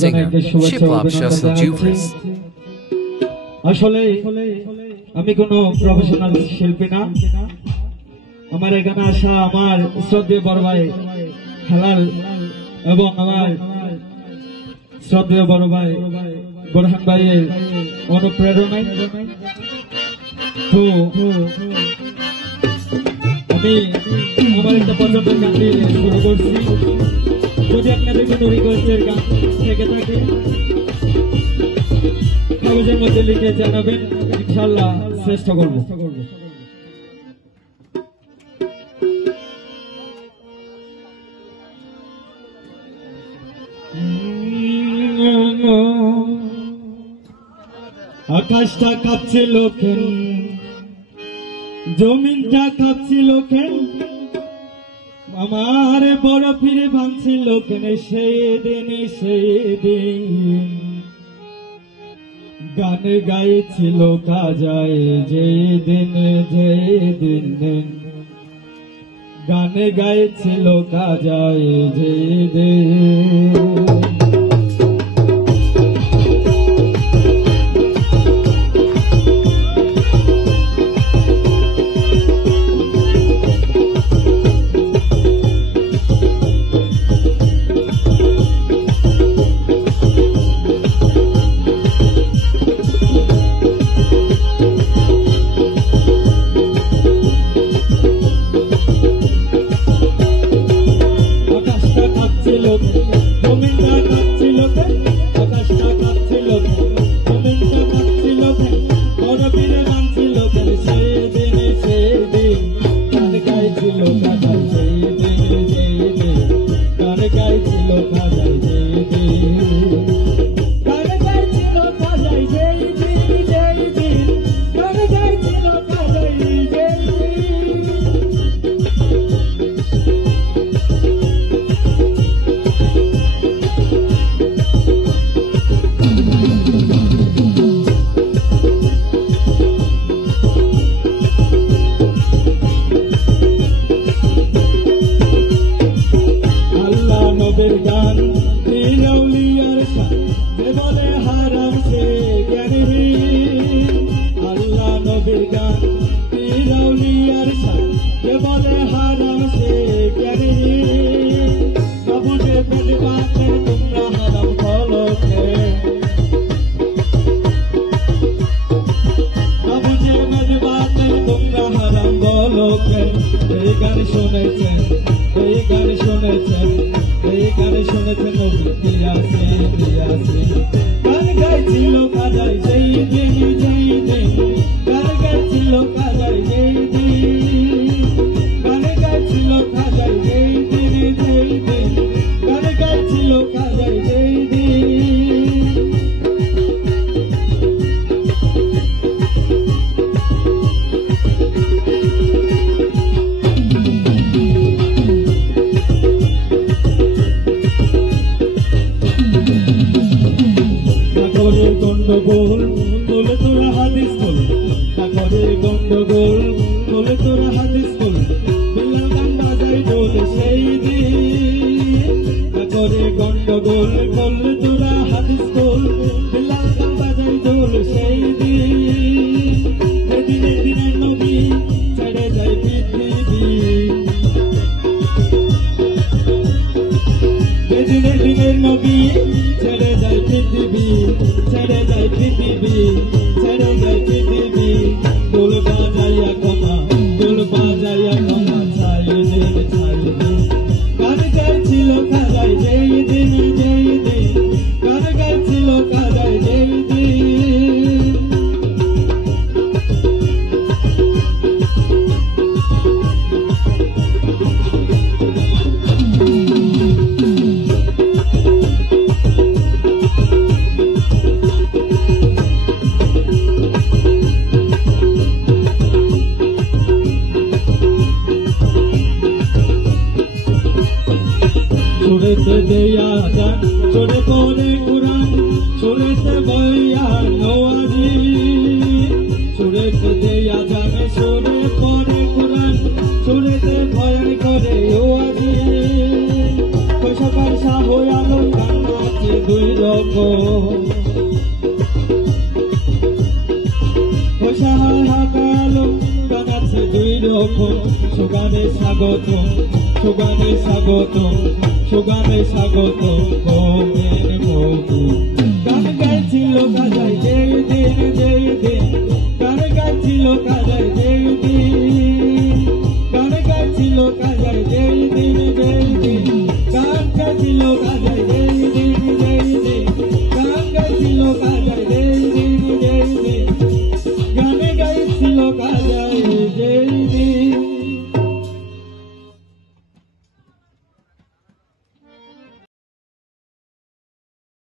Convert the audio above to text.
singer Shiplop Shussel Jufris. আসলে আমি কোনো প্রফেশনাল শিল্পী না। আমার এখানে আসা আমার শ্রদ্ধেয় বড় ভাই হালাল এবং আমার শ্রদ্ধেয় বড় ভাই বোরহান ভাইয়ের অনুপ্রেরণায়। তো আমি আমার একটা পছন্দের গান দিয়ে শুরু করছি। যদি আপনাদের কোনো রিকোয়েস্টের গান থেকে থাকে কাগজের মধ্যে লিখে জানাবেন, ইনশাআল্লাহ চেষ্টা করব। আকাশটা কাঁপছিল কেন, জমিনটা কাঁপছিল কেন, আমার বড় ফিরে ভাঙছিল কেন, সেদিন গান গাইছিল কাজায় যেদিন গান গাইছিল কাজায় যেদিন। Hoy রকম হাকালো গান আছে দুই রকম সুগানে স্বাগত সুগানে স্বাগত সুগানে স্বাগত কমের মধু গান গাইছিল কাজাই যেই দিন গান গাইছিল কাজাই যেই দিন